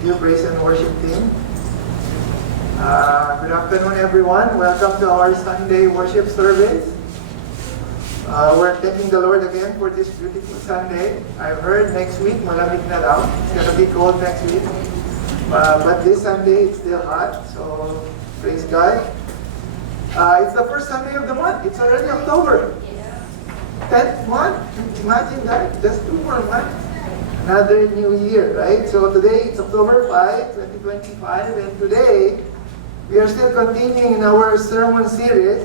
Thank you, praise and worship team. Good afternoon, everyone. Welcome to our Sunday worship service. We're thanking the Lord again for this beautiful Sunday. I heard next week, malamig na daw. It's gonna be cold next week. But this Sunday, it's still hot. So, praise God. It's the first Sunday of the month. It's already October. 10th month. Imagine that. Just 2 more months. Another new year, right? So today, it's October 5, 2025. And today, we are still continuing in our sermon series.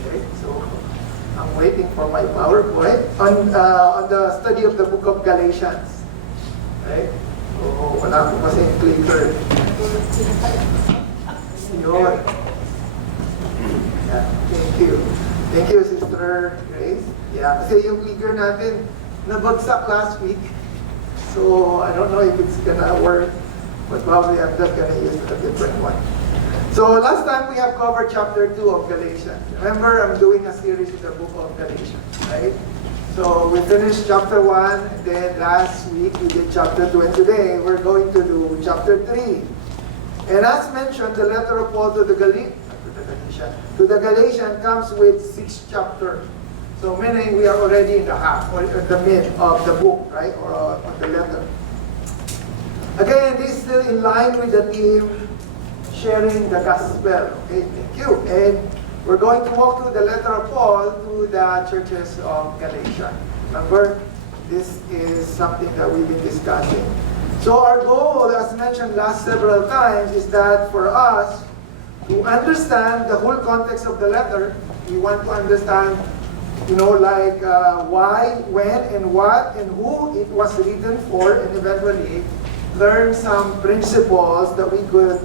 Okay, so I'm waiting for my PowerPoint on the study of the book of Galatians. Right? So, wala ko kasi clicker. Yun. Yeah, thank you. Thank you, Sister Grace. Yeah, kasi yung clicker natin nabagsak last week. So, I don't know if it's gonna work, but probably I'm just gonna use a different one. So, last time we have covered chapter 2 of Galatians. Remember, I'm doing a series in the book of Galatians, right? So, we finished chapter 1, and then last week we did chapter 2, and today we're going to do chapter 3. And as mentioned, the letter of Paul to the Galatians comes with 6 chapters. So meaning we are already in the half, or in the mid of the book, right? Or on the letter. Again, this is still in line with the theme, sharing the gospel. Okay, thank you. And we're going to walk through the letter of Paul to the churches of Galatia. Remember, this is something that we've been discussing. So our goal, as mentioned last several times, is that for us to understand the whole context of the letter, we want to understand why, when, and what, and who it was written for, and eventually learn some principles that we could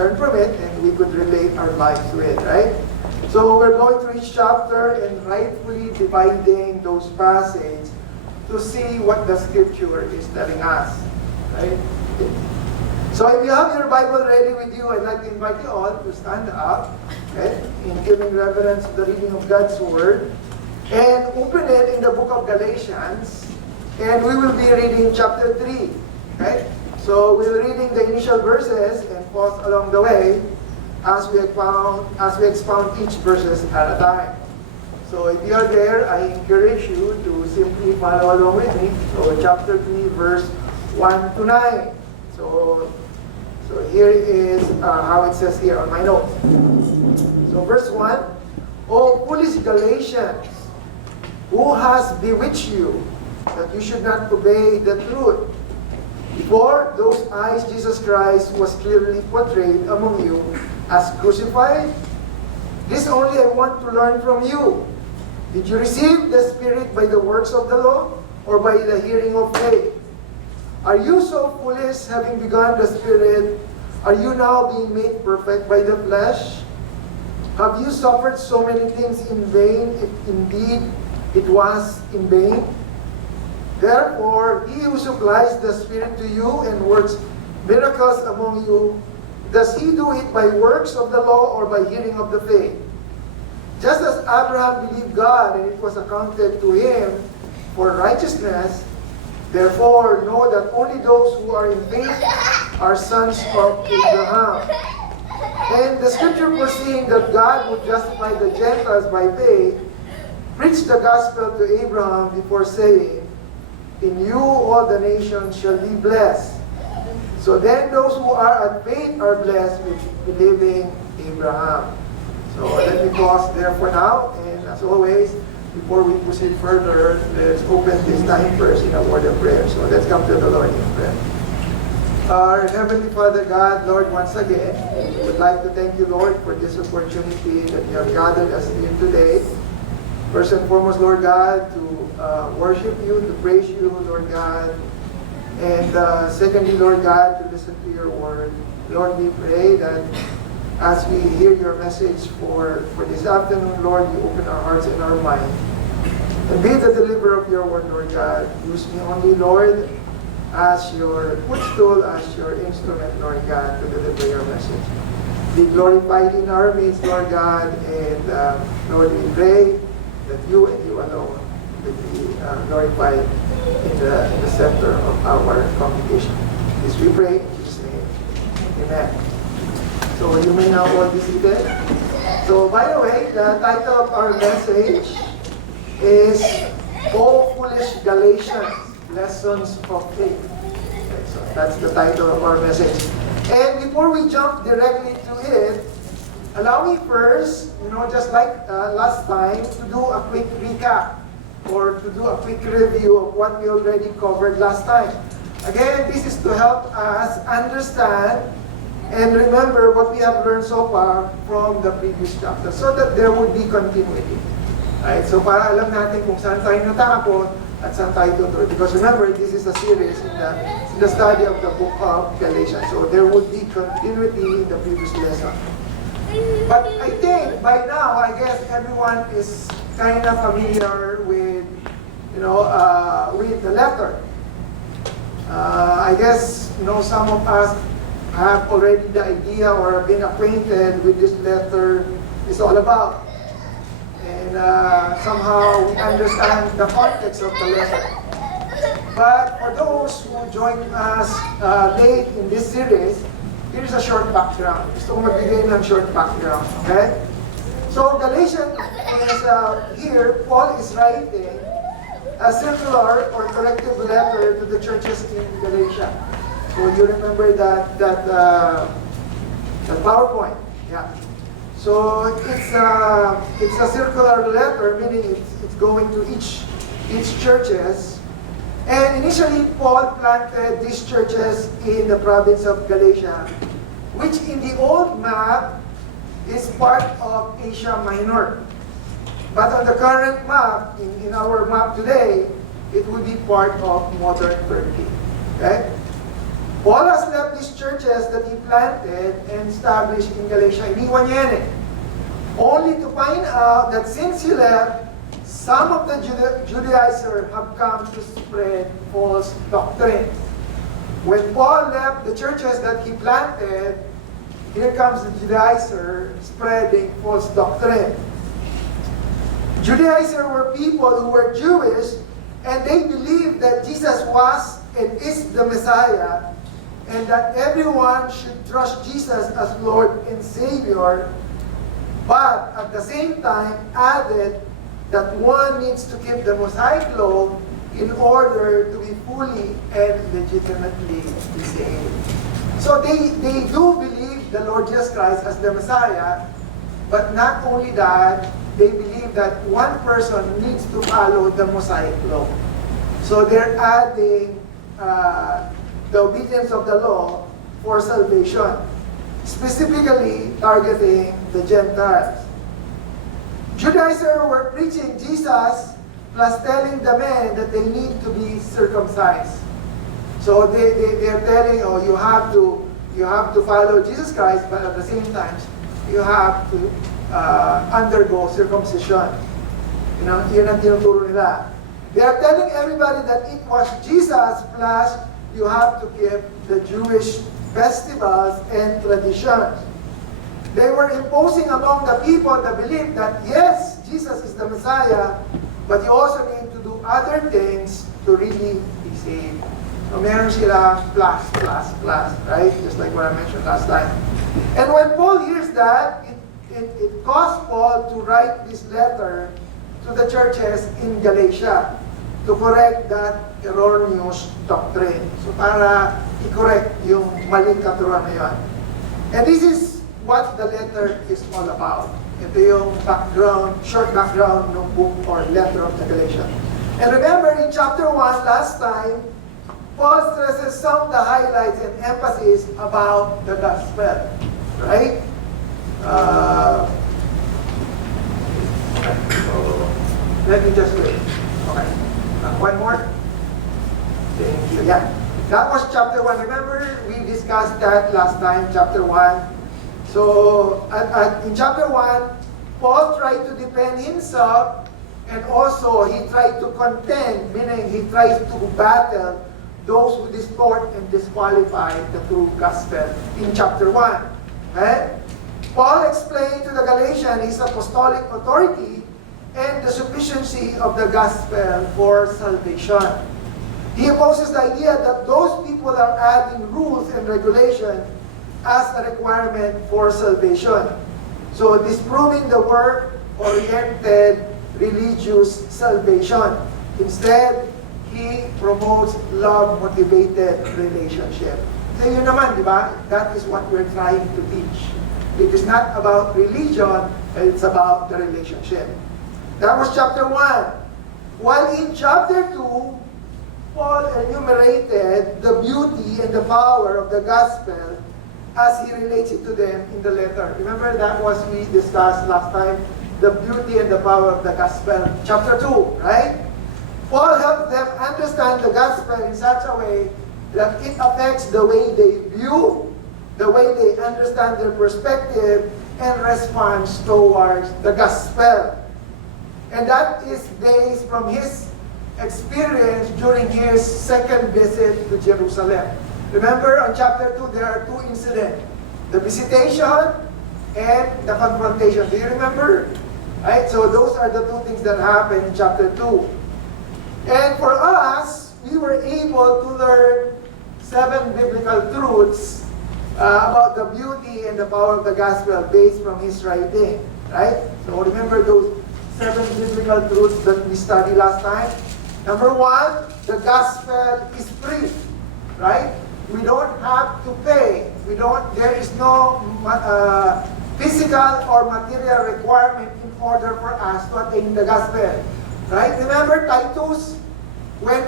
learn from it, and we could relate our lives to it, right? So we're going through each chapter and rightfully dividing those passages to see what the scripture is telling us, right? So if you have your Bible ready with you, I'd like to invite you all to stand up, okay, in giving reverence to the reading of God's Word. And open it in the book of Galatians, and we will be reading chapter 3. Okay? So we're reading the initial verses and pause along the way as we expound each verses at a time. So if you are there, I encourage you to simply follow along with me. So chapter 3, verse 1 to 9. So here is how it says here on my notes. So verse 1, O foolish Galatians, who has bewitched you that you should not obey the truth? Before those eyes, Jesus Christ was clearly portrayed among you as crucified. This only I want to learn from you. Did you receive the Spirit by the works of the law or by the hearing of faith? Are you so foolish, having begun the Spirit, are you now being made perfect by the flesh? Have you suffered so many things in vain, if indeed it was in vain? Therefore, he who supplies the Spirit to you and works miracles among you, does he do it by works of the law or by hearing of the faith? Just as Abraham believed God and it was accounted to him for righteousness, therefore know that only those who are in faith are sons of Abraham. And the scripture foreseeing that God would justify the Gentiles by faith, preached the gospel to Abraham before saying, in you all the nations shall be blessed. So then those who are at faith are blessed with believing Abraham. So let me pause there for now. And as always, before we proceed further, let's open this time first in a word of prayer. So let's come to the Lord in prayer. Our Heavenly Father God, Lord, once again, we would like to thank you, Lord, for this opportunity that you have gathered us here today. First and foremost, Lord God, to worship you, to praise you, Lord God. And secondly, Lord God, to listen to your word. Lord, we pray that as we hear your message for this afternoon, Lord, you open our hearts and our minds. And be the deliverer of your word, Lord God. Use me only, Lord, as your footstool, as your instrument, Lord God, to deliver your message. Be glorified in our midst, Lord God, and Lord, we pray that you and you alone will be glorified in the center of our congregation. this we pray in Jesus' name. Amen. So you may now all be seated. So by the way, the title of our message is O Foolish Galatians, Lessons of Faith. Okay, so that's the title of our message. And before we jump directly to it, allow me first, just like last time, to do a quick recap or to do a quick review of what we already covered last time. Again, this is to help us understand and remember what we have learned so far from the previous chapter so that there would be continuity. Right? So para alam natin kung saan tayo natapos at saan tayo tutuloy. Because remember, this is a series in the study of the book of Galatians. So there would be continuity in the previous lesson. But I think by now, I guess everyone is kind of familiar with, with the letter. I guess, some of us have already the idea or been acquainted with this letter is all about. And somehow we understand the context of the letter. But for those who join us late in this series, here's a short background. Gusto ko magbigay ng short background, okay? So Galatians is here, Paul is writing a circular or corrective letter to the churches in Galatia. So you remember that PowerPoint, yeah. So it's a circular letter, meaning it's going to each churches. And initially, Paul planted these churches in the province of Galatia, which in the old map is part of Asia Minor. But on the current map, in our map today, it would be part of modern Turkey. Okay? Paul has left these churches that he planted and established in Galatia. Iniwan niya yan eh. Only to find out that since he left, some of the Judaizers have come to spread false doctrine. When Paul left the churches that he planted, here comes the Judaizer spreading false doctrine. Judaizers were people who were Jewish, and they believed that Jesus was and is the Messiah, and that everyone should trust Jesus as Lord and Savior, but at the same time added that one needs to keep the Mosaic law in order to be fully and legitimately saved. So they do believe the Lord Jesus Christ as the Messiah, but not only that, they believe that one person needs to follow the Mosaic law. So they're adding the obedience of the law for salvation, specifically targeting the Gentiles. Judaizers were preaching Jesus plus telling the men that they need to be circumcised. So they're telling, you have to follow Jesus Christ, but at the same time, you have to undergo circumcision. Yun ang tinuturo nila. They are telling everybody that it was Jesus plus you have to keep the Jewish festivals and traditions. They were imposing among the people the belief that yes, Jesus is the Messiah, but you also need to do other things to really be saved. So meron sila plus, right? Just like what I mentioned last time. And when Paul hears that, it caused Paul to write this letter to the churches in Galatia to correct that erroneous doctrine. So para i-correct yung maling katuruan na yun. And this is what the letter is all about. Ito yung background, short background ng book or letter of the Galatians. And remember in chapter 1 last time, Paul stresses some of the highlights and emphasis about the gospel. Right? So, let me just wait. Okay. One more. Thank you. Yeah. That was chapter 1. Remember, we discussed that last time, chapter 1. So, in chapter 1, Paul tried to defend himself, and also he tried to contend, meaning he tried to battle those who distort and disqualify the true gospel in chapter 1. Okay? Paul explained to the Galatians his apostolic authority and the sufficiency of the gospel for salvation. He opposes the idea that those people are adding rules and regulation as a requirement for salvation. So disproving the work-oriented religious salvation. Instead, he promotes love-motivated relationship. So yun naman, di ba? That is what we're trying to teach. It is not about religion, but it's about the relationship. That was chapter 1. While in chapter 2, Paul enumerated the beauty and the power of the gospel as he relates it to them in the letter. Remember that was we discussed last time, the beauty and the power of the gospel. Chapter 2, right? Paul helped them understand the gospel in such a way that it affects the way they view, the way they understand their perspective, and response towards the gospel. And that is based from his experience during his second visit to Jerusalem. Remember, on chapter 2, there are two incidents. The visitation and the confrontation. Do you remember? Right? So those are the two things that happened in chapter 2. And for us, we were able to learn 7 biblical truths about the beauty and the power of the gospel based from his writing. Right? So remember those 7 biblical truths that we studied last time? Number 1, the gospel is free. Right? We don't have to pay. There is no physical or material requirement in order for us to attain the gospel. Right? Remember Titus? When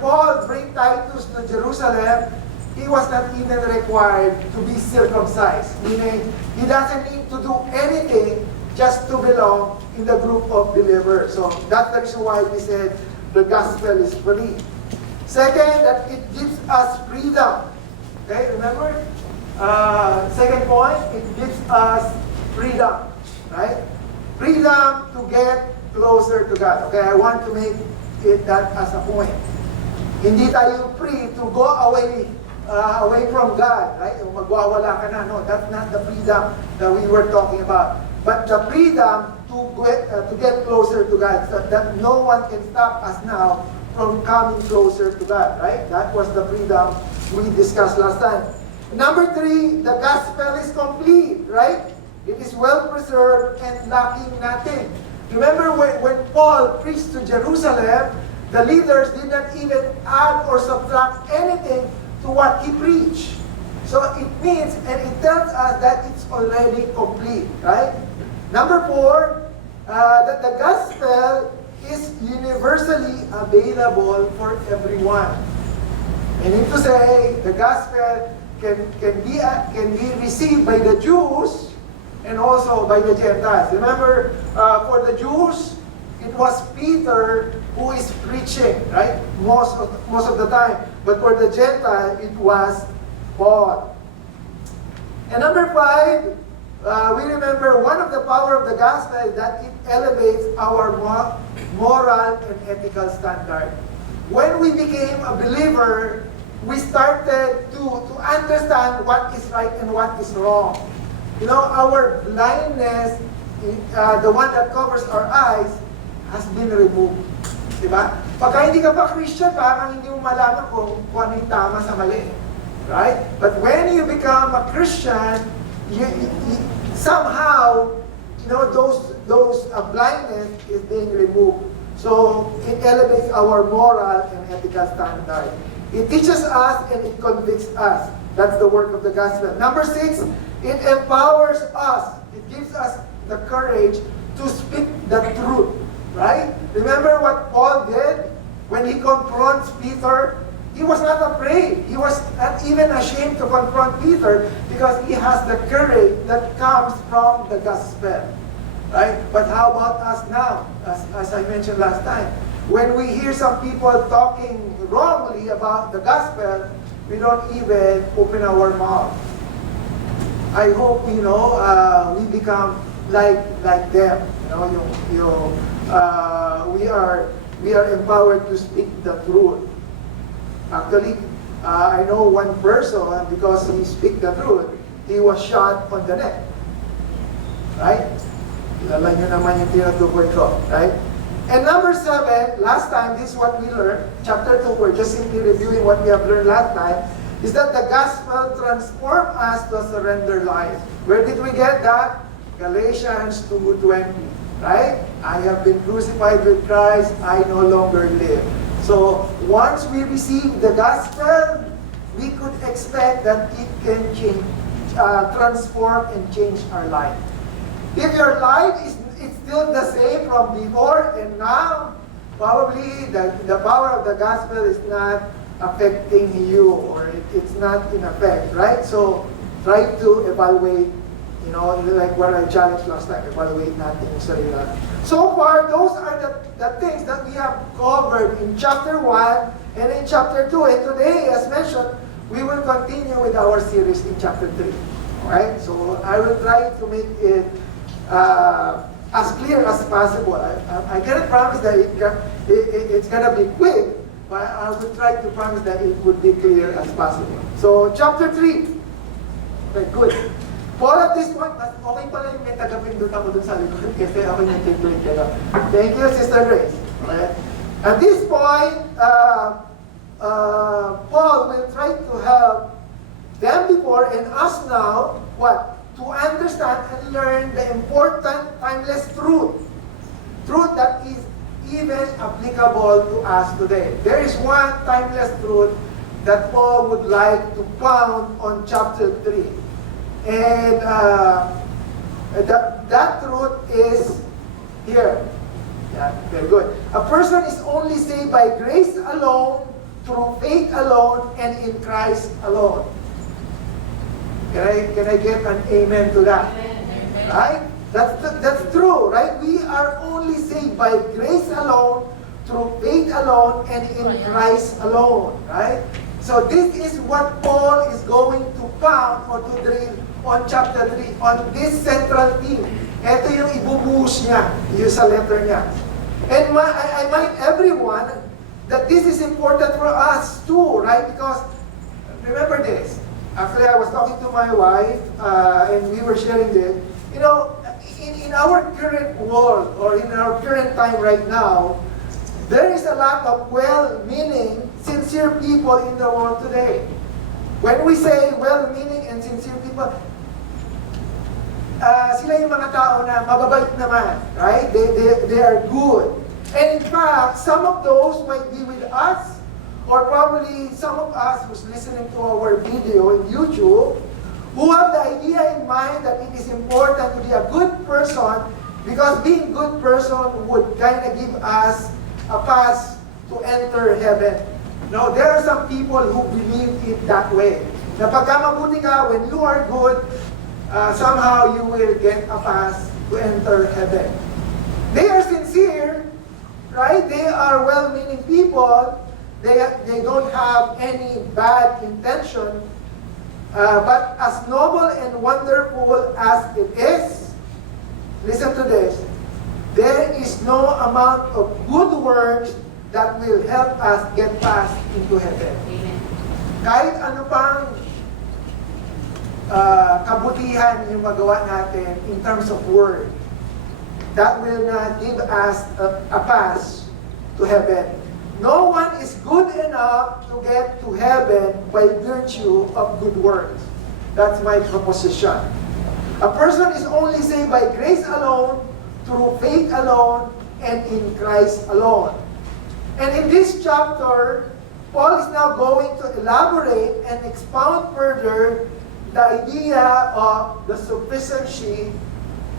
Paul bring Titus to Jerusalem, he was not even required to be circumcised. Meaning, he doesn't need to do anything just to belong in the group of believers. So that's the reason why we said the gospel is free. Second, that it gives us freedom. Okay, remember? Second point, it gives us freedom. Right? Freedom to get closer to God. Okay, I want to make that as a point. Hindi tayo free to go away from God, right? Magwawala ka na. No, that's not the freedom that we were talking about. But the freedom to get closer to God, so that no one can stop us now from coming closer to God, right? That was the freedom we discussed last time. Number 3, the gospel is complete, right? It is well preserved and lacking nothing. Remember when Paul preached to Jerusalem, the leaders did not even add or subtract anything to what he preached. So it means, and it tells us that it's already complete, right? Number 4, that the gospel is universally available for everyone. Meaning to say, the gospel can be received by the Jews and also by the Gentiles. Remember, for the Jews, it was Peter who is preaching, right? Most of the time. But for the Gentile, it was Paul. And number 5, we remember one of the power of the gospel is that it elevates our moral and ethical standard. When we became a believer, we started to understand what is right and what is wrong. You know, our blindness, the one that covers our eyes, has been removed. Diba? Pagka hindi ka pa Christian, parang hindi mo malaman kung ano yung tama sa mali. Right? But when you become a Christian, you somehow, you know, those blindness is being removed. So it elevates our moral and ethical standard. It teaches us and it convicts us. That's the work of the gospel. Number 6, it empowers us. It gives us the courage to speak the truth. Right? Remember what Paul did when he confronts Peter? He was not afraid. He was not even ashamed to confront Peter because he has the courage that comes from the gospel. Right? But how about us now? As I mentioned last time, when we hear some people talking wrongly about the gospel, we don't even open our mouth. I hope, you know, we become like them. You know, we are empowered to speak the truth. Actually, I know one person, because he speak the truth, he was shot on the neck. Right? Kilala nyo naman yung tinutukoy ko. Right? And number 7, last time, this is what we learned, chapter 2, we're just simply reviewing what we have learned last time, is that the gospel transforms us to a surrender life. Where did we get that? Galatians 2:20, right? I have been crucified with Christ, I no longer live. So, once we receive the gospel, we could expect that it can change, transform and change our life. If your life is still the same from before and now, probably the power of the gospel is not affecting you, or it's not in effect, right? So, try to evaluate, like what I challenged last time, evaluate natin yung sarili natin. So far, those are the things that we have covered in chapter 1 and in chapter 2. And today, as mentioned, we will continue with our series in chapter 3. Alright? So, I will try to make it as clear as possible. I cannot promise that it's going to be quick, but I will try to promise that it would be clear as possible. So, chapter 3. Okay, good. Paul at this point, okay pala yung may tagapindot ako dun sa likod kasi ako yung tituloy. Thank you, Sister Grace. Okay. At this point, Paul will try to help them before and us now, what? To understand and learn the important timeless truth. Truth that is even applicable to us today. There is one timeless truth that Paul would like to pound on chapter 3. And that truth is here. Yeah, very good. A person is only saved by grace alone, through faith alone, and in Christ alone. Can I get an amen to that? Amen. Right? That's true, right? We are only saved by grace alone, through faith alone, and in Christ alone, right? So this is what Paul is going to pound or to drill on chapter 3, on this central theme. Ito yung ibubuhos niya, yung sa letter niya. And I might everyone that this is important for us too, right? Because remember this. Actually, I was talking to my wife, and we were sharing this. In our current world, or in our current time right now, there is a lot of well-meaning, sincere people in the world today. When we say well-meaning and sincere people, sila yung mga tao na mababait naman, right? They are good. And in fact, some of those might be with us, or probably some of us who's listening to our video in YouTube, who have the idea in mind that it is important to be a good person, because being a good person would kind of give us a pass to enter heaven. No, there are some people who believe it that way. Na pagka mabuti ka, when you are good, somehow you will get a pass to enter heaven. They are sincere, right? They are well-meaning people. They don't have any bad intention. But as noble and wonderful as it is, listen to this, there is no amount of good works that will help us get past into heaven. Amen. Kahit ano pang kabutihan yung magawa natin in terms of word, that will not give us a pass to heaven. No one is good enough to get to heaven by virtue of good works. That's my proposition. A person is only saved by grace alone, through faith alone, and in Christ alone. And in this chapter, Paul is now going to elaborate and expound further the idea of the sufficiency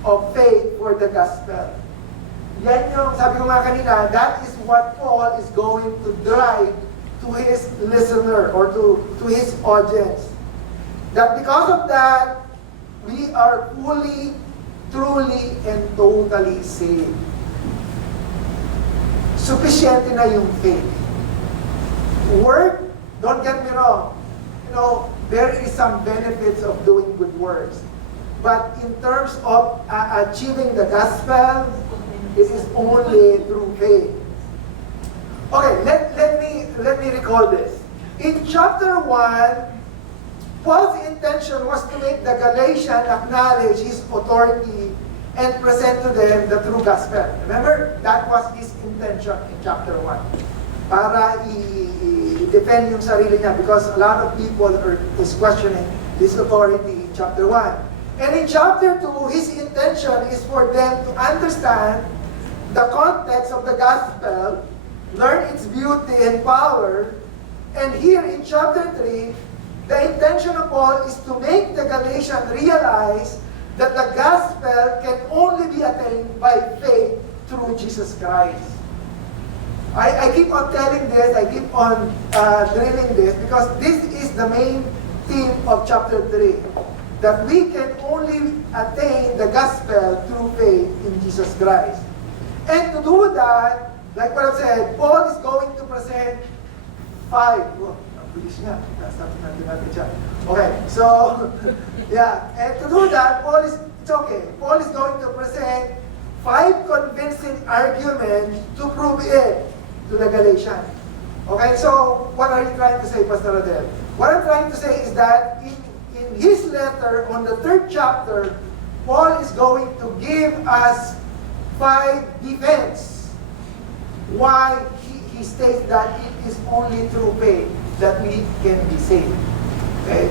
of faith for the gospel. Yan yung, sabi ko nga kanina, that is what Paul is going to drive to his listener or to his audience. That because of that, we are fully, truly, and totally saved. Sufficient na yung faith. Work, don't get me wrong. There is some benefits of doing good works. But in terms of achieving the gospel, it is only through faith. Okay, let me recall this. In chapter 1, Paul's intention was to make the Galatians acknowledge his authority and present to them the true gospel. Remember, that was his intention in chapter 1. Para i-defend yung sarili niya because a lot of people is questioning his authority in chapter 1. And in chapter 2, his intention is for them to understand the context of the gospel, learn its beauty and power, and here in chapter 3, the intention of Paul is to make the Galatians realize that the gospel can only be attained by faith through Jesus Christ. I keep on telling this, I keep on drilling this, because this is the main theme of chapter 3. That we can only attain the gospel through faith in Jesus Christ. And to do that, like what I've said, Paul is going to present 5. Oh, ang bilis nga. Okay, so, yeah. And to do that, it's okay. Paul is going to present 5 convincing arguments to prove it to the Galatians. Okay, so what are you trying to say, Pastor Adel? What I'm trying to say is that in his letter on the 3rd chapter, Paul is going to give us 5 defense why he states that it is only through faith that we can be saved. Okay?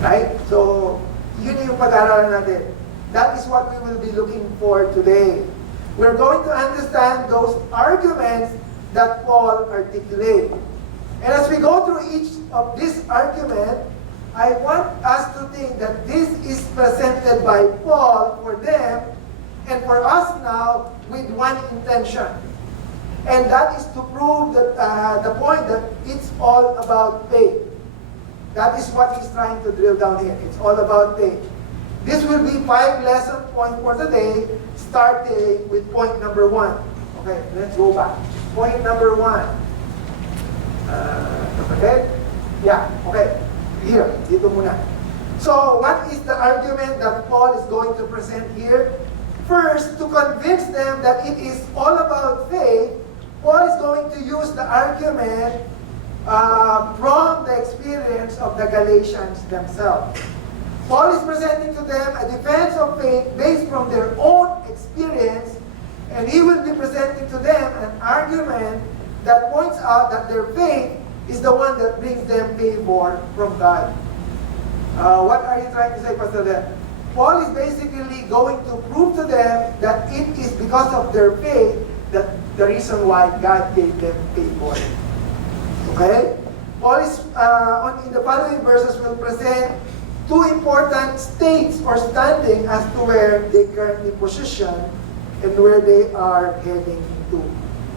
Right? So, yun yung pag-aaralan natin. That is what we will be looking for today. We're going to understand those arguments that Paul articulates. And as we go through each of this argument, I want us to think that this is presented by Paul for them and for us now with one intention. And that is to prove that the point that it's all about faith. That is what he's trying to drill down here. It's all about faith. This will be 5 lesson points for today, starting with point number 1. Okay, let's go back. Point number 1. Okay? Yeah, okay. Here, dito muna. So, what is the argument that Paul is going to present here? First, to convince them that it is all about faith, Paul is going to use the argument from the experience of the Galatians themselves. Paul is presenting to them a defense of faith based from their own experience, and he will be presenting to them an argument that points out that their faith is the one that brings them favor from God. What are you trying to say, Pastor Dan? Paul is basically going to prove to them that it is because of their faith that the reason why God gave them favor. Okay? Paul is, in the following verses, will present 2 important states or standing as to where they currently position and where they are heading to.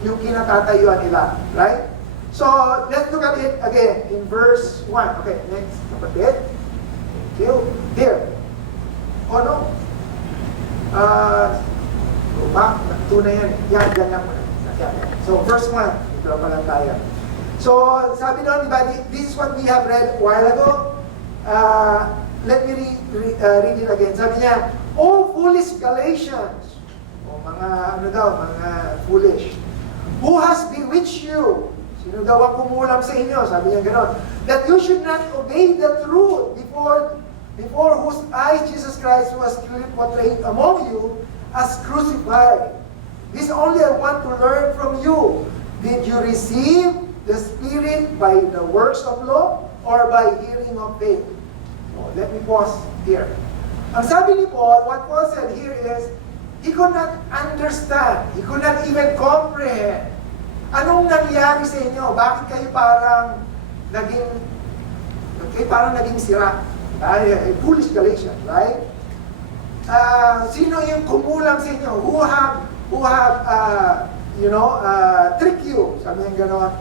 Yung kinatatayuan nila. Right? So, let's look at it again in verse 1. Okay, next, kapatid. Thank you. Here. Oh, no. Go back. 2 na yan. Yan, ganyan mo na. So, verse 1. Ito pa lang tayo. So, sabi doon, diba, this is what we have read a while ago. Let me read it again. Sabi niya, "O foolish Galatians," o mga foolish, "who has bewitched you?" Sino daw ang kumulam sa inyo? Sabi niya gano'n. "That you should not obey the truth before whose eyes Jesus Christ was clearly portrayed among you as crucified. This only I want to learn from you. Did you receive the Spirit by the works of law or by hearing of faith?" Oh, let me pause here. Ang sabi ni Paul, what Paul said here is, he could not understand, he could not even comprehend. Anong nangyari sa inyo? Bakit kayo parang naging sira? Foolish Galatians, right? Sino yung kumulam sa inyo? Who have trick you? Sabi niya gano'n.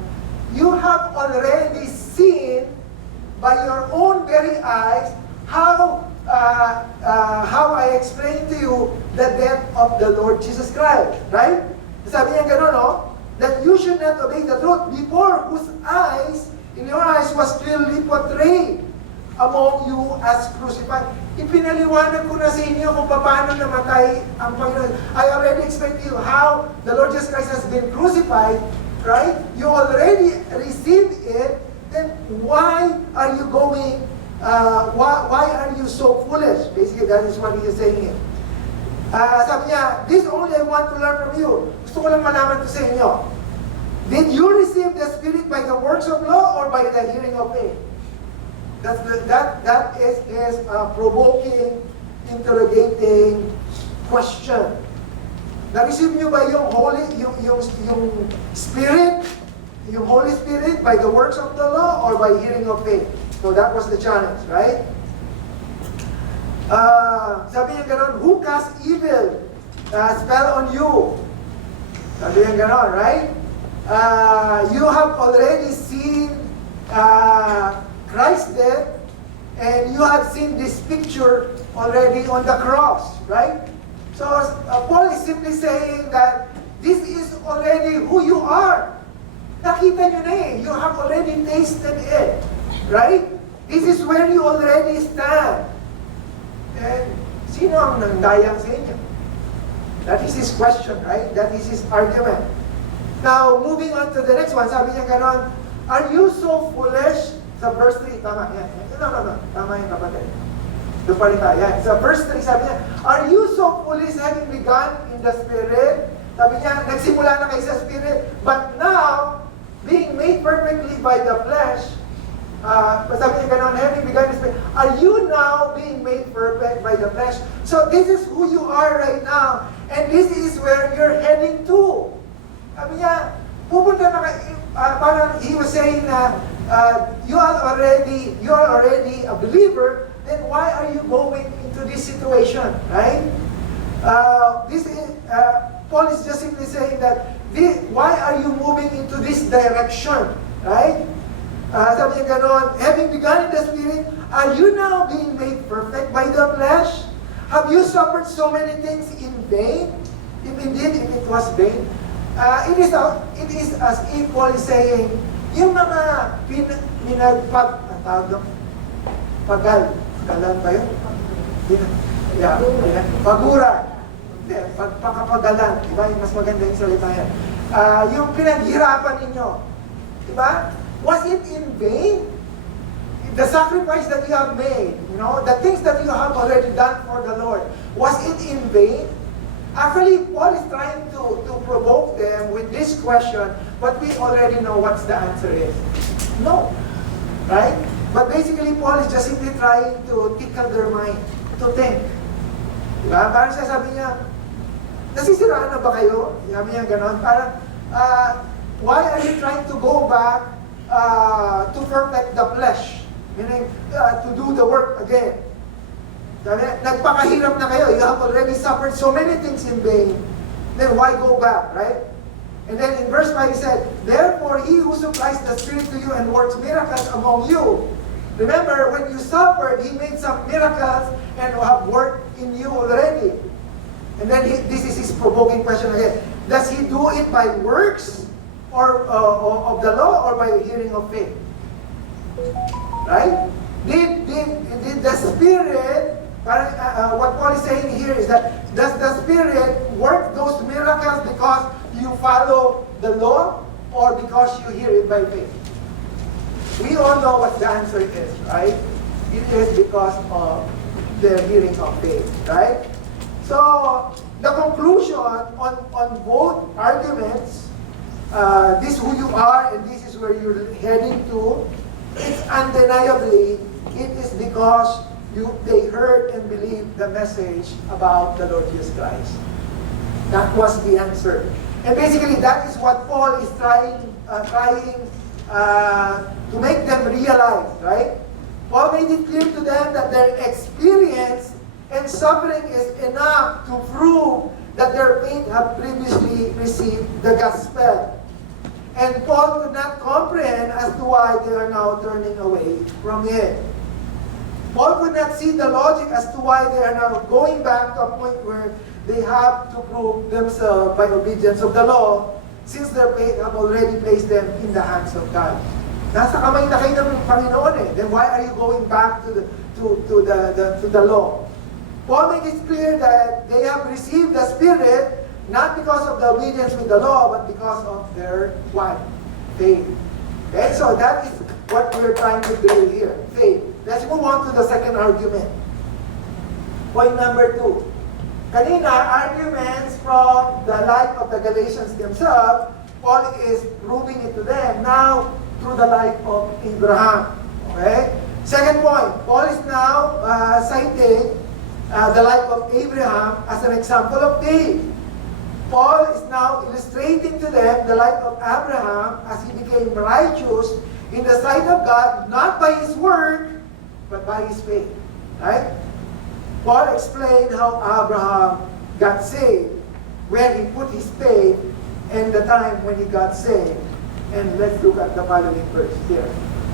You have already seen by your own very eyes how I explained to you the death of the Lord Jesus Christ, right? Sabi niya gano'n, no? That you should not obey the truth before whose eyes, in your eyes, was clearly portrayed among you as crucified. Ipinaliwanag ko na sa inyo kung paano namatay ang Panginoon. I already explained to you how the Lord Jesus Christ has been crucified, right? You already received it, then why are you why are you so foolish? Basically, that is what he is saying here. Sabi niya, this only I want to learn from you. Gusto ko lang malaman to sa inyo. Did you receive the Spirit by the works of law or by the hearing of faith? That is his provoking, interrogating question. Na-receive niyo ba yung Spirit, yung Holy Spirit by the works of the law or by hearing of faith? So that was the challenge, right? Sabi niya ganon, who cast evil spell on you? Sabi niya ganon, right? You have already seen Christ's death, and you have seen this picture already on the cross, right? So Paul is simply saying that this is already who you are. Nakita nyo na eh. You have already tasted it, right? This is where you already stand. And sino ang nangdayang sa inyo? That is his question, right? That is his argument. Now, moving on to the next one, sabi niya ganon, are you so foolish? Sa verse 3, tama yan. No. Tama yan, kapatid. Doon pa rin tayo. Yan. Sa verse 3, sabi niya, are you so foolish having begun in the Spirit? Sabi niya, nagsimula na kayo sa Spirit, but now, being made perfectly by the flesh, sabi niya ganon, having begun in the Spirit, are you now being made perfect by the flesh? So this is who you are right now, and this is where you're heading to. Sabi niya, pupunta na kayo, parang he was saying na, you are already a believer, then why are you going into this situation, right? Paul is just simply saying that, why are you moving into this direction, right? Sabi niya ganon, having begun in the Spirit, are you now being made perfect by the flesh? Have you suffered so many things in vain? If it was vain, it is as if Paul is saying, yung mga pagalan ba yun? Yeah, pagura. Pagkapagalan. Diba? Mas maganda yung salita yan. Yung pinaghirapan ninyo. Diba? Was it in vain? The sacrifice that you have made, the things that you have already done for the Lord, was it in vain? Actually, Paul is trying to provoke them with this question, but we already know what the answer is. No. Right? But basically, Paul is just simply trying to tickle their mind, to think. Diba? Parang sabi niya, nasisiraan na ba kayo? Sabi niya ganon. Parang, why are you trying to go back to perfect the flesh? Meaning, to do the work again. Sabi, nagpakahirap na kayo. You have already suffered so many things in vain. Then why go back, right? And then in verse 5 he said, therefore he who supplies the Spirit to you and works miracles among you. Remember, when you suffered, he made some miracles and have worked in you already. And then this is his provoking question again. Does he do it by works or of the law or by hearing of faith? Right? Did the Spirit, what Paul is saying here is that, does the Spirit work those miracles because you follow the law or because you hear it by faith? We all know what the answer is, right? It is because of the hearing of faith, right? So, the conclusion on both arguments, this is who you are and this is where you're heading to, it's undeniably, it is because they heard and believed the message about the Lord Jesus Christ. That was the answer. And basically, that is what Paul is trying to make them realize, right? Paul made it clear to them that their experience and suffering is enough to prove that their faith had previously received the gospel. And Paul could not comprehend as to why they are now turning away from it. Paul could not see the logic as to why they are now going back to a point where they have to prove themselves by obedience of the law, since their faith have already placed them in the hands of God. Nasa kamay na kayo ng Panginoon eh. Then why are you going back to the law? Paul makes it clear that they have received the Spirit not because of the obedience with the law, but because of their what? Faith. Okay, so that is what we're trying to do here. Faith. Let's move on to the second argument. Point number 2. Kanina, arguments from the life of the Galatians themselves, Paul is proving it to them now through the life of Abraham. Okay? Second point, Paul is now citing the life of Abraham as an example of faith. Paul is now illustrating to them the life of Abraham as he became righteous in the sight of God, not by his work, but by his faith. Right? Paul explained how Abraham got saved, where he put his faith, and the time when he got saved. And let's look at the following verse here.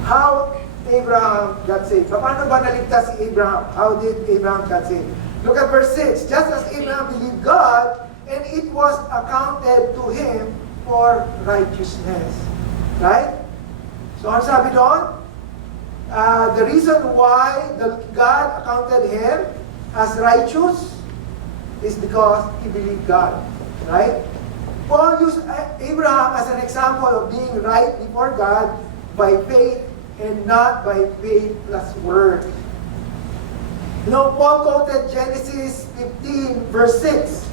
How Abraham got saved. Paano ba naligtas si Abraham? How did Abraham get saved? Look at verse 6. Just as Abraham believed God, and it was accounted to him for righteousness. Right? So ang sabi doon, the reason why God accounted him as righteous is because he believed God. Right? Paul used Abraham as an example of being right before God by faith and not by faith plus works. You know, Paul quoted Genesis 15 verse 6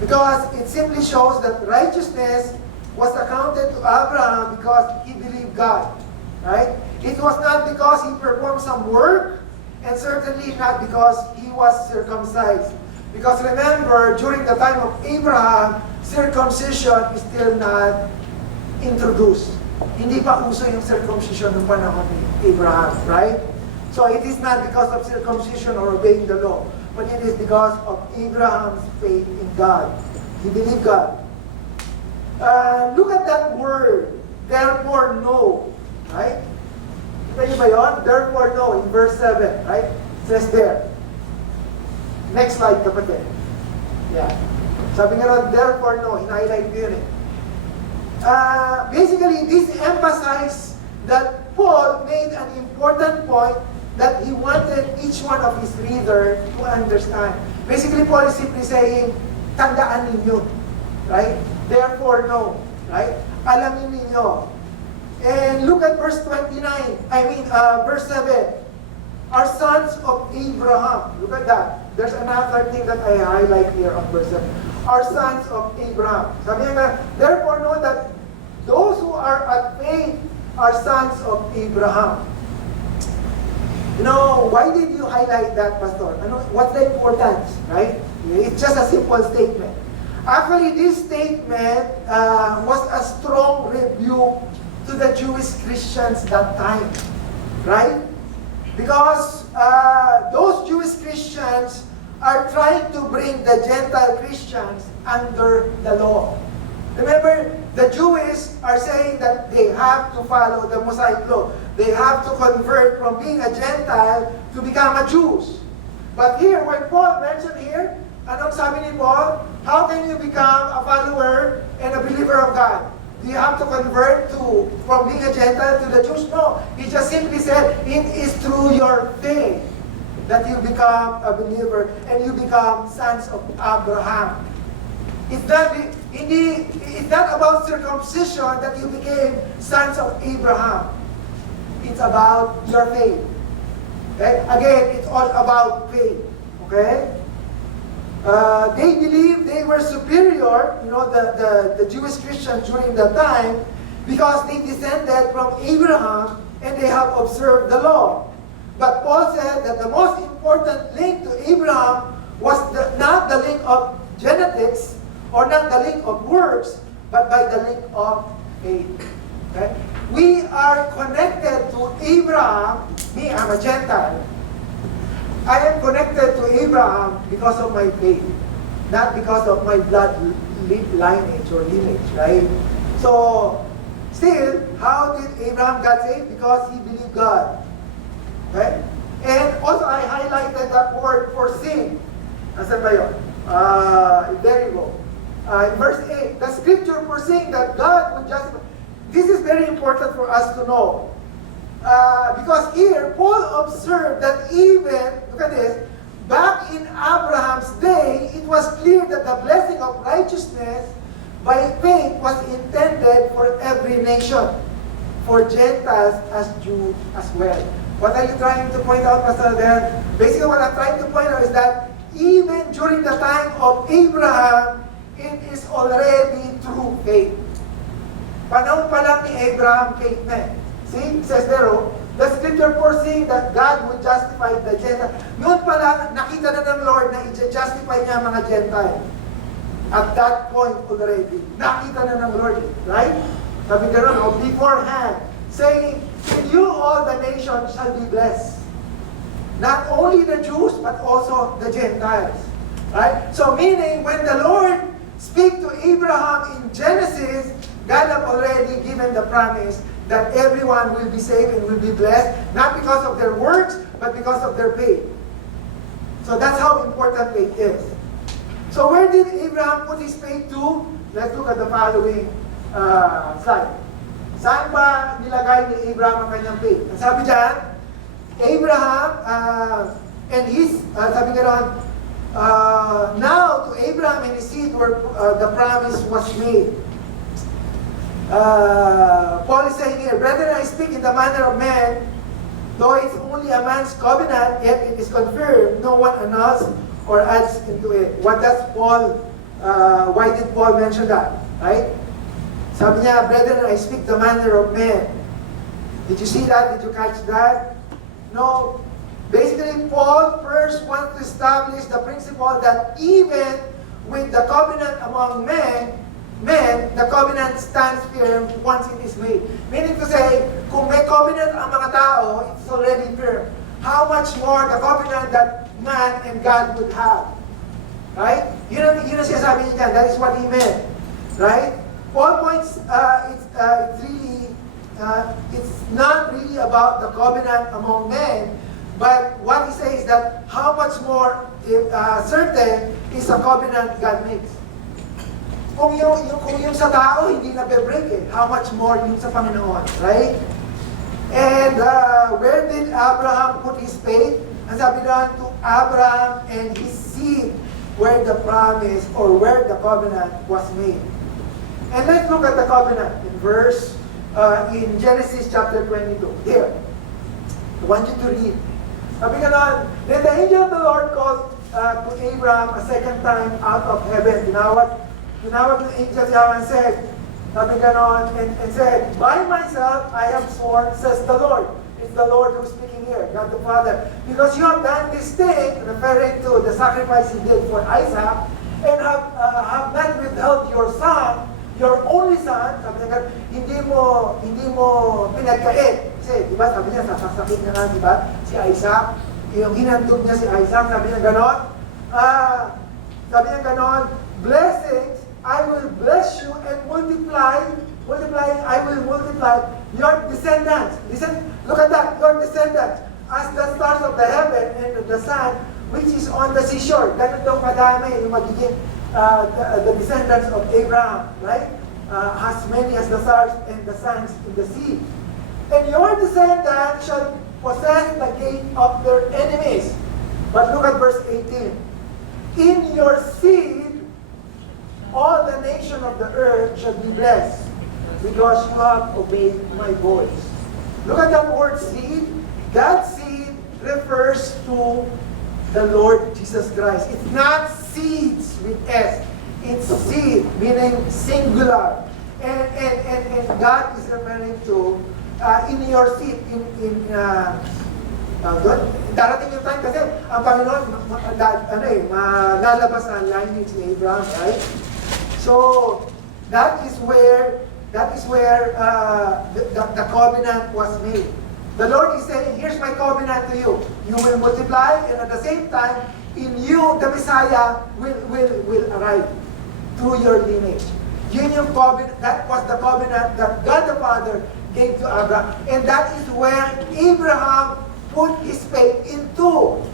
because it simply shows that righteousness was accounted to Abraham because he believed God. Right? It was not because he performed some work, and certainly not because he was circumcised. Because remember, during the time of Abraham, circumcision is still not introduced. Hindi pa uso yung circumcision ng panahon ni Abraham, right? So it is not because of circumcision or obeying the law, but it is because of Abraham's faith in God. He believed God. Look at that word, therefore no, right? Kita niyo ba yun? Therefore no, in verse 7, right? It says there. Next slide, kapatid. Yeah. Sabi nga ron, therefore no, in-highlight ko yun eh. Basically, this emphasizes that Paul made an important point that he wanted each one of his readers to understand. Basically, Paul is simply saying, tandaan ninyo. Right? Therefore no. Right? Alamin ninyo. And look at verse 29. Verse 7. Are sons of Abraham. Look at that. There's another thing that I highlight here on verse 7. Are sons of Abraham. Sabi nga, therefore know that those who are at faith are sons of Abraham. You know, why did you highlight that, Pastor? What's the importance, right? It's just a simple statement. Actually, this statement was a strong rebuke to the Jewish Christians that time, right? Because those Jewish Christians are trying to bring the Gentile Christians under the law. Remember, the Jewish are saying that they have to follow the Mosaic law. They have to convert from being a Gentile to become a Jews. But here, when Paul mentioned here, anong sabi ni Paul? How can you become a follower and a believer of God? Do you have to convert from being a Gentile to the Jews? No. He just simply said, it is through your faith that you become a believer and you become sons of Abraham. It's not about circumcision that you became sons of Abraham. It's about your faith. Okay? Again, it's all about faith. Okay? They believed they were superior, the Jewish Christians during that time, because they descended from Abraham and they have observed the law. But Paul said that the most important link to Abraham was not the link of genetics or not the link of works, but by the link of faith. Okay? We are connected to Abraham. Me, I'm a Gentile. I am connected to Abraham because of my faith, not because of my blood lineage or lineage, right? So, still, how did Abraham get saved? Because he believed God. Okay? And also, I highlighted that word foreseen. Asan ba yun? There you go. In verse 8, the scripture foreseeing that God would justify. This is very important for us to know. Because here, Paul observed that even, look at this, back in Abraham's day, it was clear that the blessing of righteousness by faith was intended for every nation, for Gentiles as Jews as well. What are you trying to point out, Pastor Dan? Basically, what I'm trying to point out is that even during the time of Abraham, it is already through faith. Panahon pa lang ni Abraham, faith na. See, it says there, the scripture foreseeing that God would justify the Gentile. Noon pa lang, nakita na ng Lord na i-justify niya mga Gentile. At that point already, nakita na ng Lord, right? Sabi gano'n, beforehand, saying, in you all the nations shall be blessed. Not only the Jews, but also the Gentiles. Right? So meaning, when the Lord speak to Abraham in Genesis, God have already given the promise that everyone will be saved and will be blessed, not because of their works, but because of their faith. So that's how important faith is. So where did Abraham put his faith to? Let's look at the following slide. Saan ba nilagay ni Abraham ang kanyang faith? Ang sabi dyan, Abraham and his, sabi gano'n, now to Abraham and his seed where the promise was made. Paul is saying here, brethren, I speak in the manner of man, though it's only a man's covenant, yet it is confirmed, no one annuls or adds into it. What does Paul, why did Paul mention that? Right? Sabi niya, brethren, I speak the manner of man. Did you see that? Did you catch that? No. Basically, Paul first wants to establish the principle that even with the covenant among men, the covenant stands firm once it is made. Meaning to say, kung may covenant ang mga tao, it's already firm. How much more the covenant that man and God would have? Right? Yun ang sinasabi niya dyan. That is what he meant. Right? Paul points, it's not really about the covenant among men, but what he says is that how much more certain is a covenant God makes. Kung yung sa tao, hindi na-break eh. How much more yung sa Panginoon, right? And where did Abraham put his faith? Ang sabi doon, to Abraham and his seed, where the promise or where the covenant was made. And let's look at the covenant in in Genesis chapter 22. Here, I want you to read. Sabi nga then the angel of the Lord called to Abraham a second time out of heaven. Tinawag ng angel siya and said, sabi ganon, and said, by myself I have sworn, says the Lord. It's the Lord who's speaking here, not the Father. Because you have done this thing, referring to the sacrifice he did for Isaac, and have not withheld your son, your only son, sabi niya, hindi mo pinagkait. Kasi, di ba, sabi niya, sasaksakin niya nga, di ba, si Isaac, yung hinandog niya si Isaac, sabi niya ganon, blessings, I will bless you and multiplying, I will multiply your descendants. Listen, look at that, your descendants, as the stars of the heaven and the sun, which is on the seashore. Ganun daw kadami yung magiging the descendants of Abraham, right? As many as the stars and the suns in the sea. And your descendants shall possess the gate of their enemies. But look at verse 18. In your seed, all the nation of the earth shall be blessed, because you have obeyed my voice. Look at that word seed. That seed refers to the Lord Jesus Christ. It's not seeds with S. It's seed, meaning singular. And God is referring to in your seed, darating yung time kasi ang Panginoon lalabas ang lineage ni Abraham, right? So that is where the covenant was made. The Lord is saying, here's my covenant to you. You will multiply, and at the same time, in you, the Messiah will arrive through your lineage. Yun yung covenant, that was the covenant that God the Father gave to Abraham. And that is where Abraham put his faith into,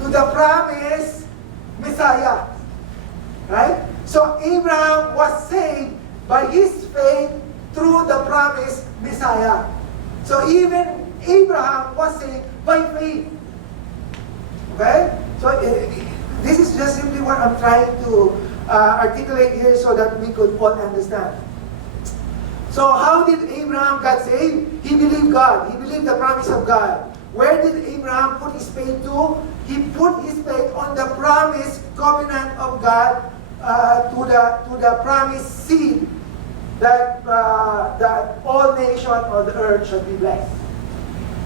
to the promised Messiah. Right? So Abraham was saved by his faith through the promised Messiah. So even Abraham was saved by faith. Okay? So this is just simply what I'm trying to articulate here so that we could all understand. So how did Abraham got saved? He believed God. He believed the promise of God. Where did Abraham put his faith to? He put his faith on the promised covenant of God to the promised seed that all nations of the earth shall be blessed.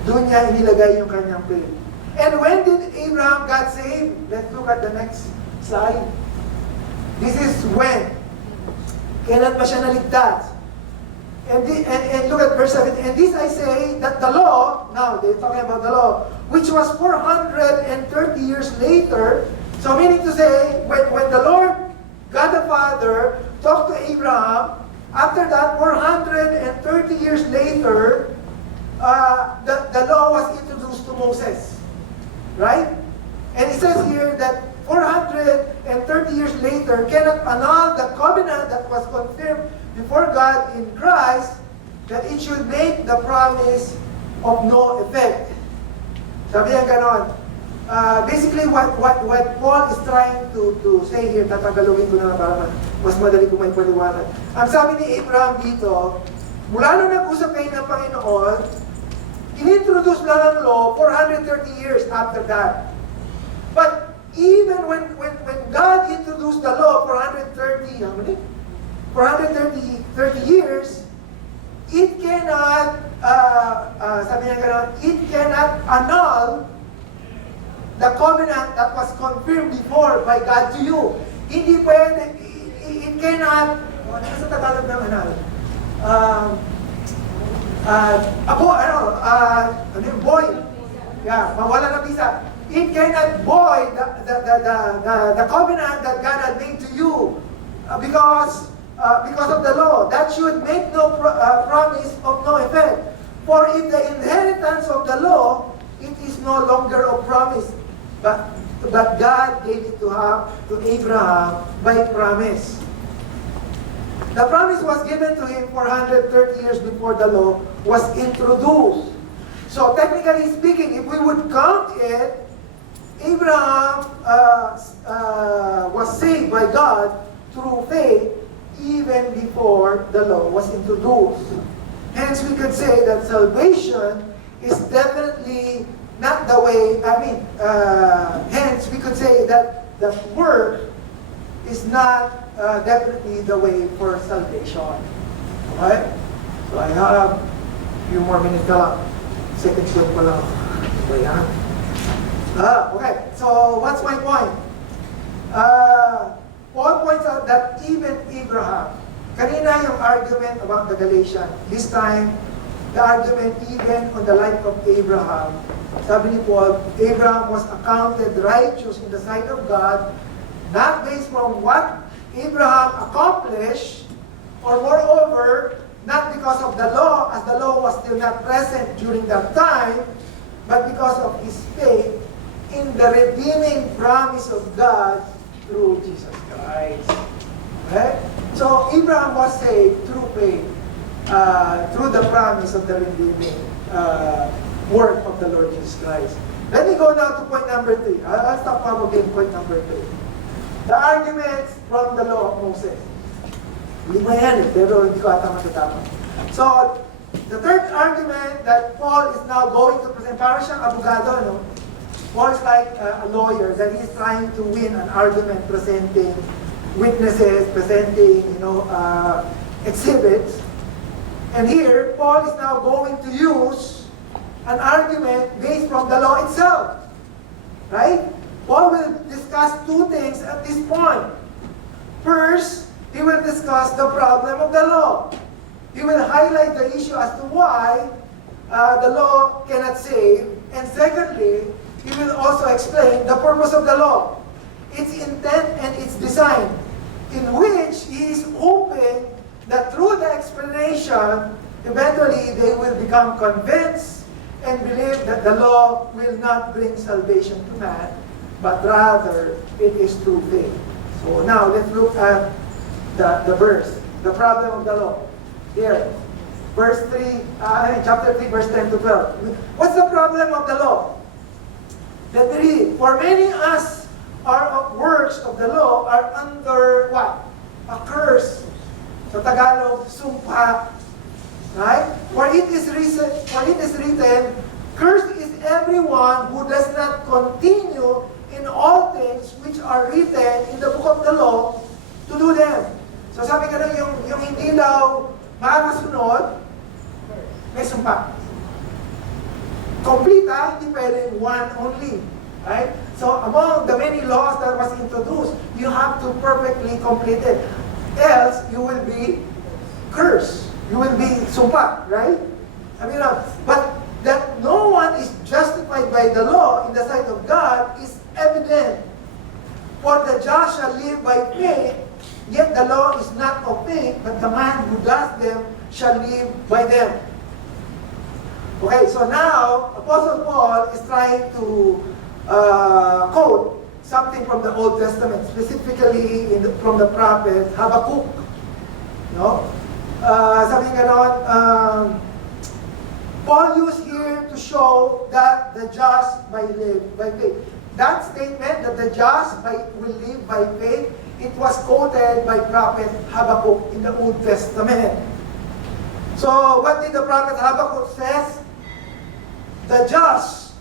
Doon niya inilagay yung kanyang faith. And when did Abraham got saved? Let's look at the next slide. This is when. Kailan pa siya naligtas? And look at verse 7. And this I say, that the law, now they're talking about the law, which was 430 years later, so meaning to say, when the Lord, God the Father, talked to Abraham, after that, 430 years later, the law was introduced to Moses. Right? And it says here that 430 years later cannot annul the covenant that was confirmed before God in Christ, that it should make the promise of no effect. Sabi niya ganon. Basically, what Paul is trying to say here, tatagalogin ko na para mas madali ko may paliwanag. Ang sabi ni Abraham dito, mula nung nag-usap kayo ng Panginoon, inintroduce lang ang law 430 years after that. But even when God introduced the law 430 years, it cannot, sabi niya gano'n, it cannot annul the covenant that was confirmed before by God to you. Hindi pwede, it cannot, ano sa Tagalog ng annul? Void. Yeah, mawala ng visa. It cannot void the covenant that God had made to you because of the law. That should make no promise of no effect. For if the inheritance of the law, it is no longer a promise, but God gave it to Abraham by promise. The promise was given to him 430 years before the law was introduced. So technically speaking, if we would count it, Abraham was saved by God through faith even before the law was introduced. Hence, we could say that salvation is definitely not the way, hence we could say that the work is not definitely the way for salvation. Okay? So I have a few more minutes na lang. Second step pa lang. So yan. Okay, so what's my point? Paul points out that even Abraham, kanina yung argument about the Galatians, this time, the argument even on the life of Abraham, sabi ni Paul, Abraham was accounted righteous in the sight of God, not based from what Abraham accomplished, or moreover, not because of the law, as the law was still not present during that time, but because of his faith in the redeeming promise of God through Jesus Christ. Okay? So, Abraham was saved through faith, through the promise of the redeeming work of the Lord Jesus Christ. Let me go now to point number 3. I'll stop probably in point number 3. The arguments from the law of Moses. Lima yan pero hindi ko ata matatama. So, the third argument that Paul is now going to present, parang siyang abogado, no? Paul is like a lawyer that he's trying to win an argument, presenting witnesses, presenting, exhibits. And here, Paul is now going to use an argument based from the law itself. Right? Paul will discuss two things at this point. First, he will discuss the problem of the law. He will highlight the issue as to why the law cannot save. And secondly, he will also explain the purpose of the law, its intent and its design, in which he is hoping that through the explanation, eventually they will become convinced and believe that the law will not bring salvation to man, but rather it is through faith. So now let's look at the verse, the problem of the law. Here, verse 3, chapter 3, verse 10 to 12. What's the problem of the law? Let me read. For many as are of works of the law are under what? A curse. Sa Tagalog, sumpa. Right? For it is written, cursed is everyone who does not continue in all things which are written in the book of the law to do them. So sabi ka lang, yung hindi daw makakasunod, may sumpa. Complete hindi pwedeng one only. Right? So among the many laws that was introduced, you have to perfectly complete it. Else, you will be cursed. You will be sumpa, right? I mean, but that no one is justified by the law in the sight of God is evident. For the just shall live by faith, yet the law is not of faith, but the man who does them shall live by them. Okay, so now, Apostle Paul is trying to quote something from the Old Testament, specifically from the prophet Habakkuk. No? Sabi ganon, Paul used here to show that the just might live by faith. That statement that the just will live by faith, it was quoted by prophet Habakkuk in the Old Testament. So what did the prophet Habakkuk says? The just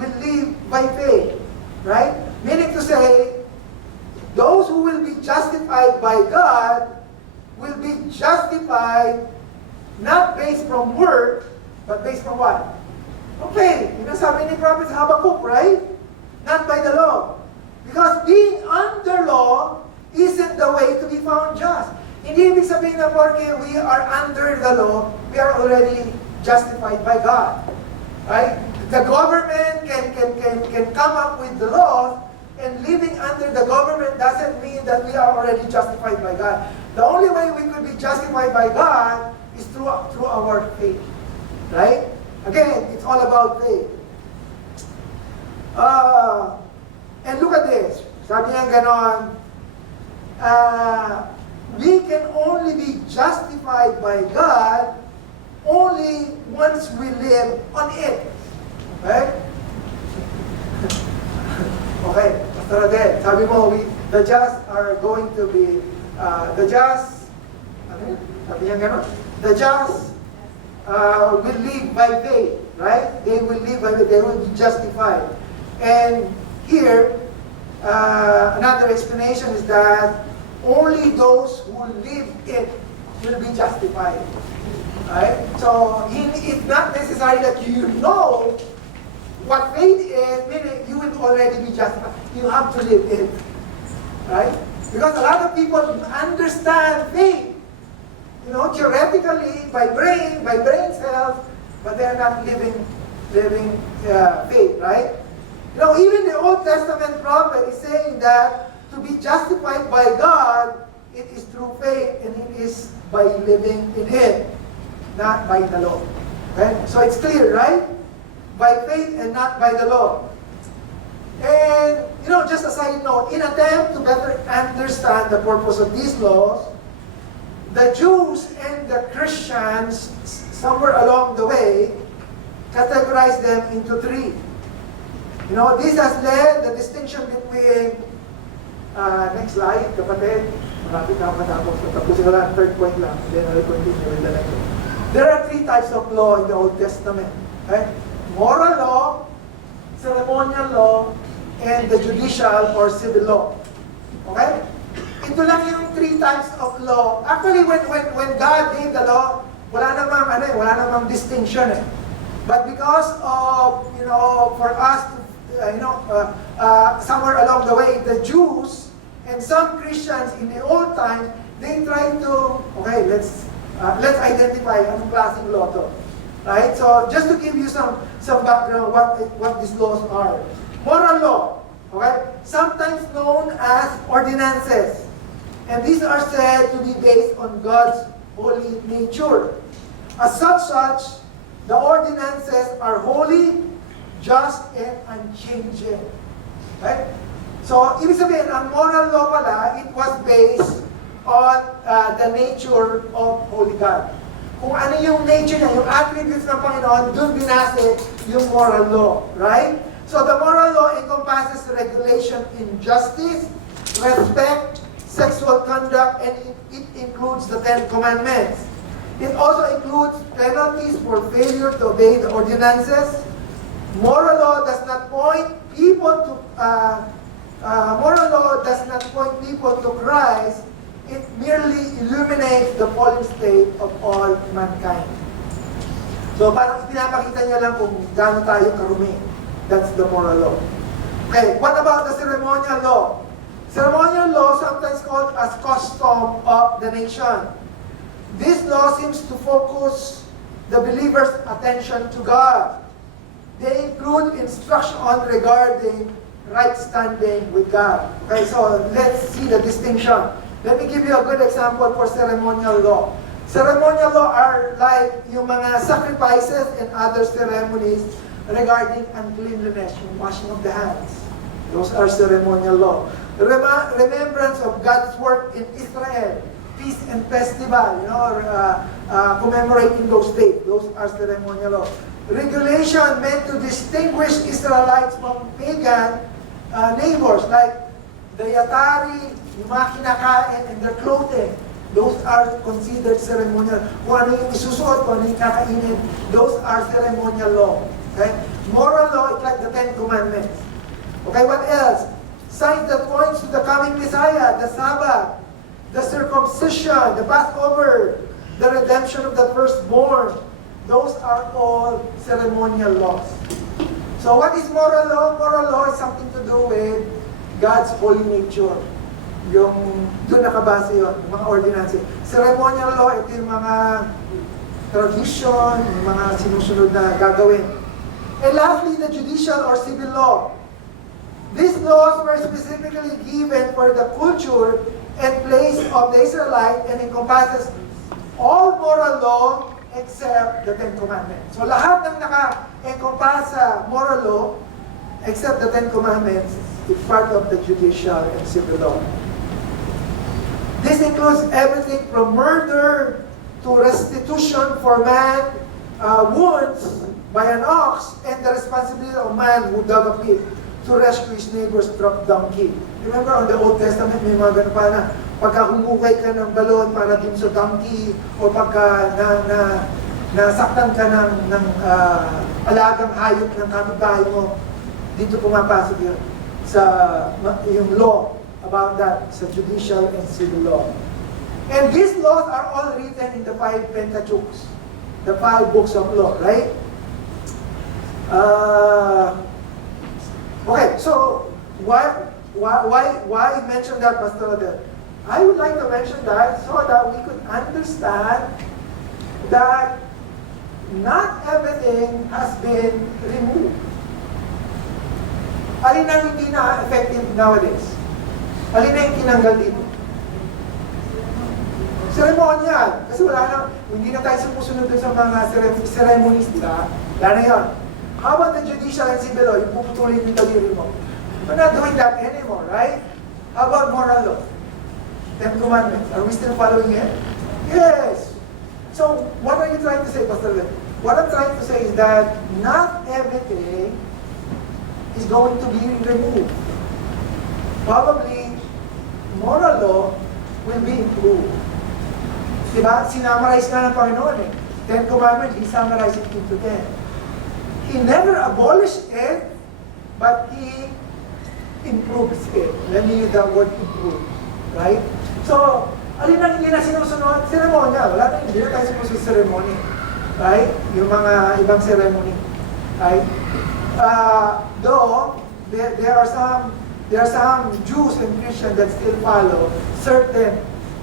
will live by faith, right? Meaning to say, those who will be justified by God will be justified not based from work, but based from what? Okay, yun ang sabi ni Prophet Habakkuk, right? Not by the law. Because being under law isn't the way to be found just. Hindi ibig sabihin na porque we are under the law, we are already justified by God. Right? The government can come up with the law, and living under the government doesn't mean that we are already justified by God. The only way we could be justified by God is through our faith. Right? Again, it's all about faith. And look at this. Sabi niya ganon, we can only be justified by God only once we live on it. Right? Okay, Pastor Adel, sabi mo, the just are going to be, the just, sabi niya ganon, the just will live by faith, right? They will live by faith, they will be justified. And here, another explanation is that only those who live it will be justified. Right? So, it's not necessary that you know what faith is, meaning you will already be justified. You have to live it. Right? Because a lot of people understand faith, theoretically, by brain cells, but they're not living faith, right? Even the Old Testament prophet is saying that to be justified by God, it is through faith, and it is by living in it, not by the law. Okay? So it's clear, right? By faith and not by the law. And, just a side note, in attempt to better understand the purpose of these laws, the Jews and the Christians, somewhere along the way, categorized them into three. This has led the distinction between, next slide, kapatid, marapit na ako matapos, tapusin ko lang, third point lang, then I'll continue with the next one. There are three types of law in the Old Testament. Okay? Moral law, ceremonial law, and the judicial or civil law. Okay? Ito lang yung three types of law. Actually, when God gave the law, wala namang distinction eh. But because of, for us to, somewhere along the way, the Jews and some Christians in the old times, they tried to, okay, let's identify anong klaseng law to. Right? So, just to give you some background what these laws are. Moral law, okay? Sometimes known as ordinances. And these are said to be based on God's holy nature. As such, the ordinances are holy, just, and unchanging. Right? So, ibig sabihin, ang moral law pala, it was based on the nature of Holy God. Kung ano yung nature niya, yung attributes ng Panginoon, doon binase yung moral law. Right? So, the moral law encompasses regulation in justice, respect, sexual conduct, and it includes the Ten Commandments. It also includes penalties for failure to obey the ordinances, Moral law does not point people to moral law does not point people to Christ. It merely illuminates the fallen state of all mankind. So parang pinapakita niya lang kung gaano tayo karumi. That's the moral law. Okay, what about the ceremonial law? Ceremonial law, sometimes called as custom of the nation. This law seems to focus the believer's attention to God. They include instruction regarding right standing with God. Okay, so let's see the distinction. Let me give you a good example for ceremonial law. Ceremonial law are like yung mga sacrifices and other ceremonies regarding uncleanliness, yung washing of the hands. Those are ceremonial law. Remembrance of God's work in Israel, feast and festival, commemorating those days. Those are ceremonial law. Regulation meant to distinguish Israelites from pagan neighbors, like dietary, yung mga kinakain, and their clothing. Those are considered ceremonial. Kung ano yung isusuot, kung ano yung kakainin, those are ceremonial law. Okay? Moral law is like the Ten Commandments. Okay, what else? Signs that points to the coming Messiah, the Sabbath, the circumcision, the Passover, the redemption of the firstborn. Those are all ceremonial laws. So what is moral law? Moral law is something to do with God's holy nature. Yung doon nakabase yun, yung mga ordinance. Ceremonial law, ito yung mga tradition, yung mga sinusunod na gagawin. And lastly, the judicial or civil law. These laws were specifically given for the culture and place of the Israelite and encompasses all moral law except the Ten Commandments. So lahat ng naka-encompass sa moral law except the Ten Commandments is part of the judicial and civil law. This includes everything from murder to restitution for man wounds by an ox and the responsibility of man who dug a pit to rescue his neighbor's dropped donkey. Remember on the Old Testament, may mga ganun pa na pagka humukay ka ng balon para dun sa donkey o pagka nasaktan ka ng alagang hayop ng kapitbahay mo, dito pumapasok yun sa yung law about that, sa judicial and civil law. And these laws are all written in the 5 Pentateuchs, the 5 books of law, right? Okay, so why mention that, Pastor Adel? I would like to mention that so that we could understand that not everything has been removed. Alin ang hindi na effective nowadays? Alin na yung tinanggal dito? Ceremonial. Kasi wala na, hindi na tayo sumusunod dun sa mga ceremonies, di ba? Wala na yun. How about the judicial and civil law? Yung puputulin yung daliri mo. We're not doing that anymore, right? How about moral law? Ten Commandments. Are we still following it? Yes. So, what are you trying to say, Pastor Len? What I'm trying to say is that not everything is going to be removed. Probably, moral law will be improved. Diba? Sinamarize ka ng Panginoon eh. Ten Commandments, He summarized it into 10. He never abolished it, but He improves it. Let me use that word improve. Right? So, alin na hindi na sinusunod? Ceremonial. Wala na, hindi na tayo sumusunod sa ceremony. Right? Yung mga ibang ceremony. Right? Though, there are some Jews and Christians that still follow certain,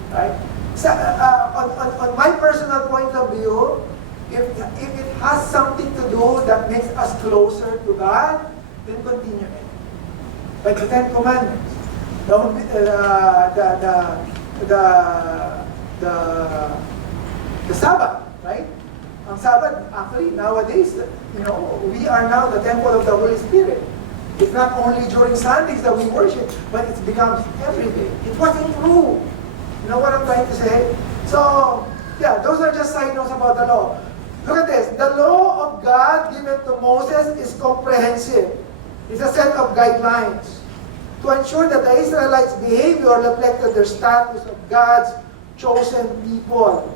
right? So, on my personal point of view, if it has something to do that makes us closer to God, then continue it. But the Ten Commandments, the Sabbath, right? Ang Sabbath, actually, nowadays, we are now the temple of the Holy Spirit. It's not only during Sundays that we worship, but it becomes every day. It was improved. You know what I'm trying to say? So, yeah, those are just side notes about the law. Look at this. The law of God given to Moses is comprehensive. It's a set of guidelines to ensure that the Israelites' behavior reflected their status of God's chosen people.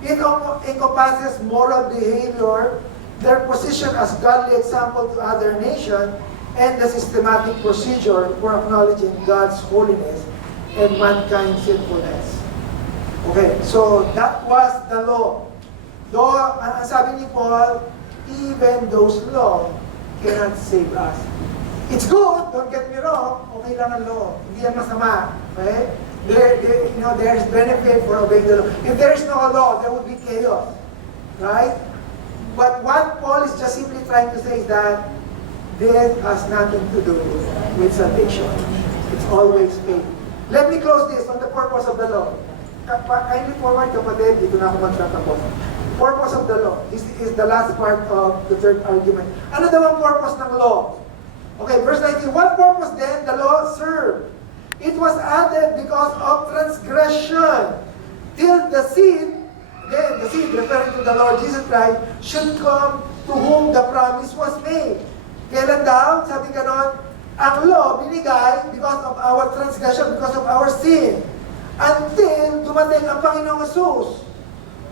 It encompasses moral behavior their position as godly example to other nations, and the systematic procedure for acknowledging God's holiness and mankind's sinfulness. Okay, so that was the law. Though, ang sabi ni Paul, even those law cannot save us. It's good, don't get me wrong, okay lang ang law. Hindi yan masama. Okay? There's benefit for obeying the law. If there is no law, there would be chaos. Right? But what Paul is just simply trying to say is that this has nothing to do with salvation. It's always faith. Let me close this on the purpose of the law. Kindly forward, kapatid, dito na ako magtatapos. Purpose of the law. This is the last part of the third argument. Ano daw ang purpose ng law? Okay, verse 19. What purpose then the law served? It was added because of transgression, till the seed, then the seed referring to the Lord Jesus Christ, should come to whom the promise was made. Kailan daw? Sabi ganon, ang law binigay because of our transgression, because of our sin. Until dumating ang Panginoong Jesus,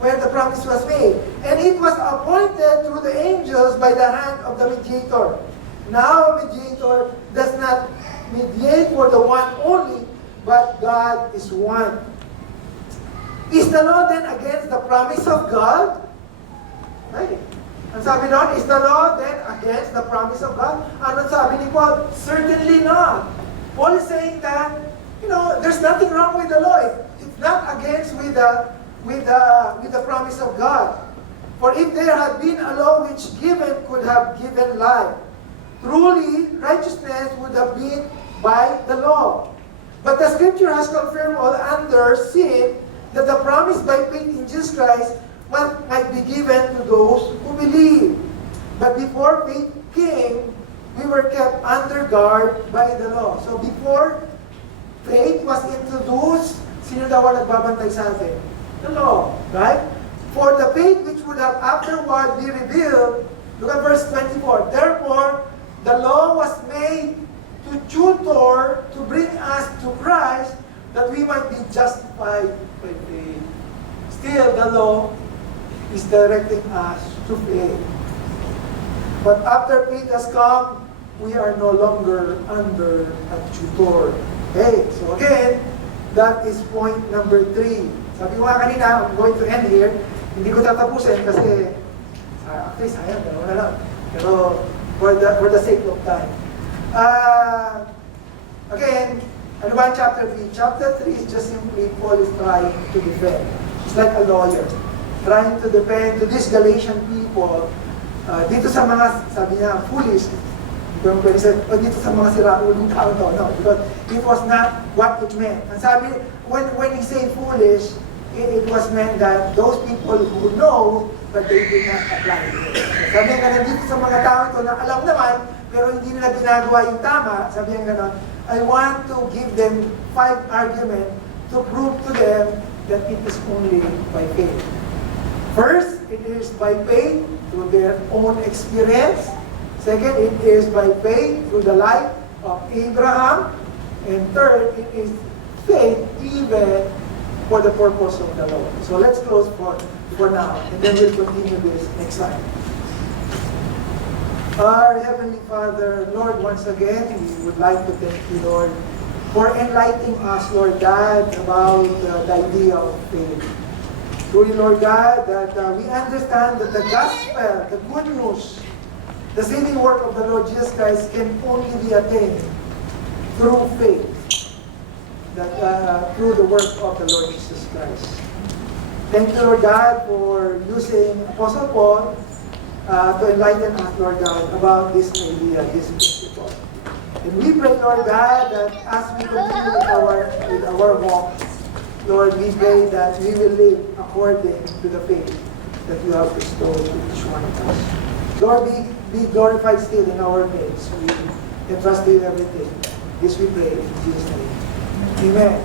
where the promise was made. And it was appointed through the angels by the hand of the mediator. Now, a mediator does not mediate for the one only, but God is one. Is the law then against the promise of God? Right. Ang sabi noon, is the law then against the promise of God? Ano sabi ni Paul? Certainly not. Paul is saying that, there's nothing wrong with the law. It's not against with the promise of God. For if there had been a law which could have given life, truly righteousness would have been by the law. But the Scripture has confirmed all under sin that the promise by faith in Jesus Christ might be given to those who believe. But before faith came, we were kept under guard by the law. So before faith was introduced, sino daw ang nagbabantay sa atin? The law, right? For the faith which would have afterward be revealed, look at verse 24. Therefore, the law was made to tutor, to bring us to Christ, that we might be justified by faith. Still, the law is directing us to faith. But after faith has come, we are no longer under a tutor. Okay, so again, that is point number 3. Sabi ko nga kanina, I'm going to end here. Hindi ko tatapusin kasi, actually sayang, dalawa na lang. Pero, for the sake of time. Again, ano ba ang chapter 3? Chapter 3 is just simply Paul is trying to defend. It's like a lawyer. Trying to defend to these Galatian people, dito sa mga, sabi niya, foolish, dito sa mga siraulong tao, no, because it was not what it meant. And sabi, when he say foolish, it was meant that those people who know, but they did not apply it. Sabi nga dito sa mga tao ito na alam naman, pero hindi nila ginagawa yung tama, sabi nga ganon, I want to give them 5 arguments to prove to them that it is only by faith. First, it is by faith through their own experience. Second, it is by faith through the life of Abraham. And third, it is faith even for the purpose of the Lord. So let's close for now, and then we'll continue this next time. Our Heavenly Father, Lord, once again, we would like to thank you, Lord, for enlightening us, Lord God, about the idea of faith. Truly, Lord God, that we understand that the gospel, the good news, the saving work of the Lord Jesus Christ can only be attained through faith, through the work of the Lord Jesus Christ. Thank you, Lord God, for using Apostle Paul to enlighten us, Lord God, about this idea, this principle. And we pray, Lord God, that as we continue with our walk, Lord, we pray that we will live according to the faith that you have bestowed to each one of us. Lord, be glorified still in our midst. We entrust to you everything. This we pray in Jesus' name. Amen.